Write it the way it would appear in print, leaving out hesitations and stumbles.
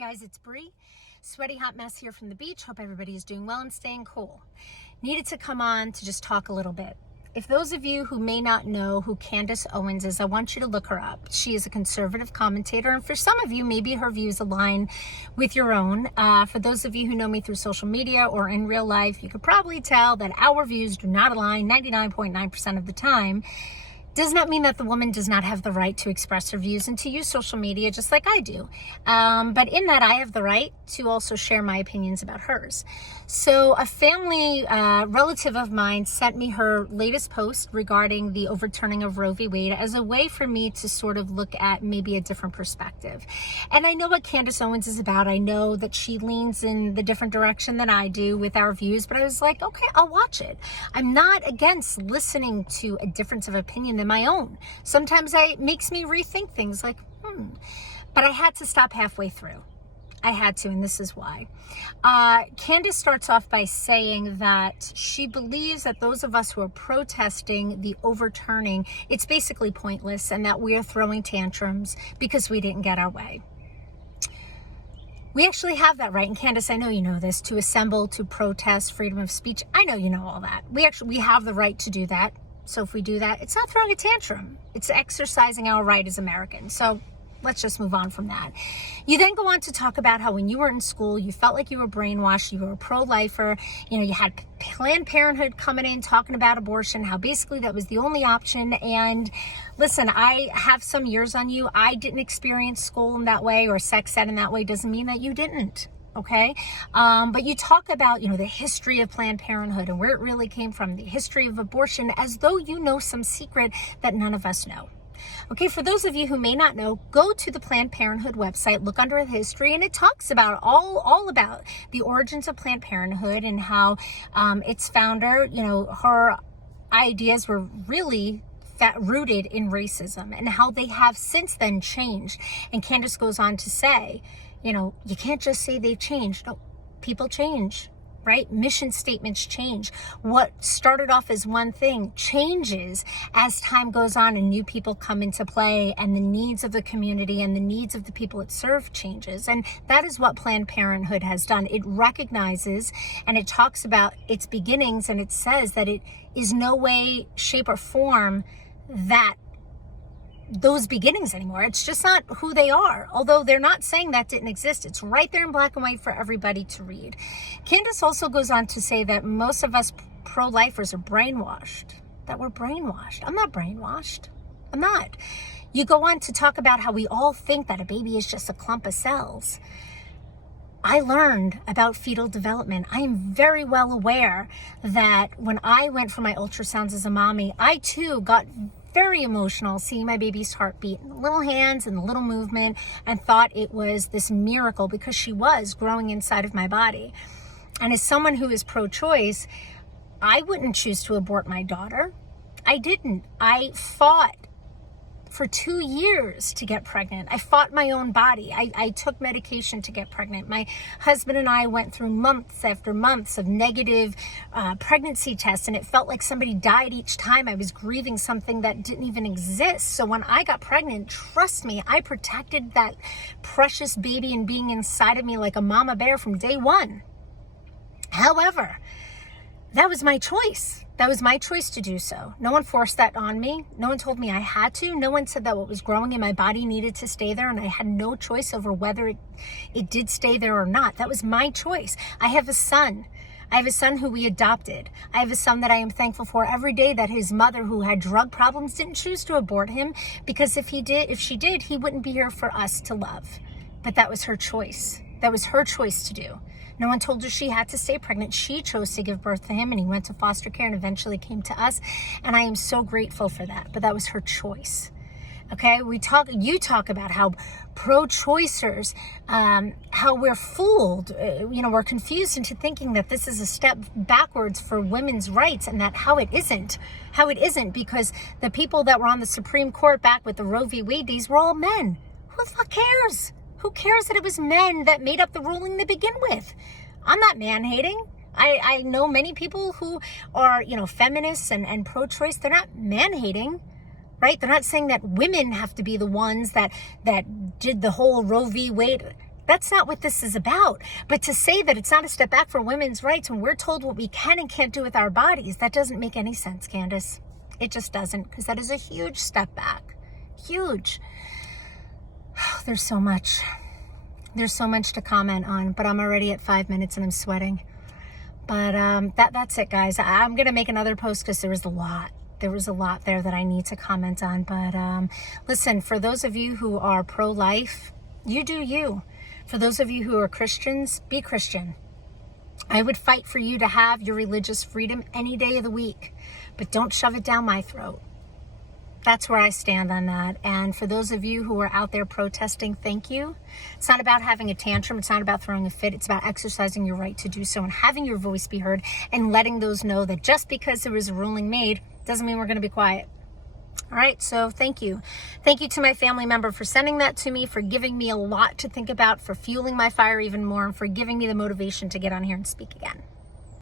guys, it's Bree. Sweaty hot mess here from the beach. Hope everybody is doing well and staying cool. Needed to come on to just talk a little bit. If those of you who may not know who CANDACE Owens is, I want you to look her up. She is a conservative commentator, and for some of you, maybe her views align with your own. For those of you who know me through social media or in real life, you could probably tell that our views do not align 99.9% of the time. Does not mean that the woman does not have the right to express her views and to use social media just like I do. But in that, I have the right to also share my opinions about hers. So a family relative of mine sent me her latest post regarding the overturning of Roe V. Wade as a way for me to sort of look at maybe a different perspective. And I know what CANDACE Owens is about. I know that she leans in the different direction than I do with our views, but I was like, okay, I'll watch it. I'm not against listening to a difference of opinion than my own. Sometimes it makes me rethink things like, but I had to stop halfway through. I had to, and this is why. Candace starts off by saying that she believes that those of us who are protesting the overturning, it's basically pointless, and that we are throwing tantrums because we didn't get our way. We actually have that right, and Candace, I know you know this, to assemble, to protest, freedom of speech. I know you know all that. We have the right to do that. So if we do that, it's not throwing a tantrum. It's exercising our right as Americans. So let's just move on from that. You then go on to talk about how when you were in school, you felt like you were brainwashed, you were a pro-lifer, you had Planned Parenthood coming in talking about abortion, how basically that was the only option. And listen, I have some years on you. I didn't experience school in that way or sex ed in that way. Doesn't mean that you didn't. Okay. But you talk about, the history of Planned Parenthood and where it really came from, the history of abortion, as though you know some secret that none of us know. Okay, for those of you who may not know, go to the Planned Parenthood website, look under the history, and it talks about all about the origins of Planned Parenthood and how its founder, her ideas were really rooted in racism and how they have since then changed. And Candace goes on to say, you can't just say they've changed. No, people change. Right? Mission statements change. What started off as one thing changes as time goes on and new people come into play, and the needs of the community and the needs of the people it serves changes. And that is what Planned Parenthood has done. It recognizes and it talks about its beginnings, and it says that it is no way, shape, or form that those beginnings anymore. It's just not who they are. Although they're not saying that didn't exist. It's right there in black and white for everybody to read. Candace also goes on to say that most of us pro-lifers are brainwashed. That we're brainwashed. I'm not brainwashed. I'm not. You go on to talk about how we all think that a baby is just a clump of cells. I learned about fetal development. I am very well aware that when I went for my ultrasounds as a mommy, I too got very emotional seeing my baby's heartbeat and the little hands and the little movement, and thought it was this miracle because she was growing inside of my body. And as someone who is pro-choice, I wouldn't choose to abort my daughter. I didn't. I fought for 2 years to get pregnant. I fought my own body. I took medication to get pregnant. My husband and I went through months after months of negative pregnancy tests, and it felt like somebody died each time. I was grieving something that didn't even exist. So when I got pregnant, trust me, I protected that precious baby and being inside of me like a mama bear from day one. However, that was my choice. That was my choice to do so. No one forced that on me. No one told me I had to. No one said that what was growing in my body needed to stay there, and I had no choice over whether it did stay there or not. That was my choice. I have a son. I have a son who we adopted. I have a son that I am thankful for every day that his mother, who had drug problems, didn't choose to abort him, because if she did, he wouldn't be here for us to love. But that was her choice. That was her choice to do. No one told her she had to stay pregnant. She chose to give birth to him, and he went to foster care and eventually came to us. And I am so grateful for that. But that was her choice. Okay, you talk about how pro-choicers, how we're fooled, we're confused into thinking that this is a step backwards for women's rights, and that how it isn't, because the people that were on the Supreme Court back with the Roe V. Wade days were all men. Who the fuck cares? Who cares that it was men that made up the ruling to begin with? I'm not man-hating. I know many people who are, feminists and pro-choice. They're not man-hating. right? They're not saying that women have to be the ones that did the whole Roe v. Wade. That's not what this is about. But to say that it's not a step back for women's rights when we're told what we can and can't do with our bodies, that doesn't make any sense, Candace. It just doesn't, because that is a huge step back. Huge. There's so much. There's so much to comment on, but I'm already at 5 minutes and I'm sweating. But that's it, guys. I'm going to make another post because there was a lot. There was a lot there that I need to comment on. But listen, for those of you who are pro-life, you do you. For those of you who are Christians, be Christian. I would fight for you to have your religious freedom any day of the week, but don't shove it down my throat. That's where I stand on that. And for those of you who are out there protesting, thank you. It's not about having a tantrum. It's not about throwing a fit. It's about exercising your right to do so and having your voice be heard and letting those know that just because there was a ruling made doesn't mean we're going to be quiet. All right, so thank you. Thank you to my family member for sending that to me, for giving me a lot to think about, for fueling my fire even more, and for giving me the motivation to get on here and speak again.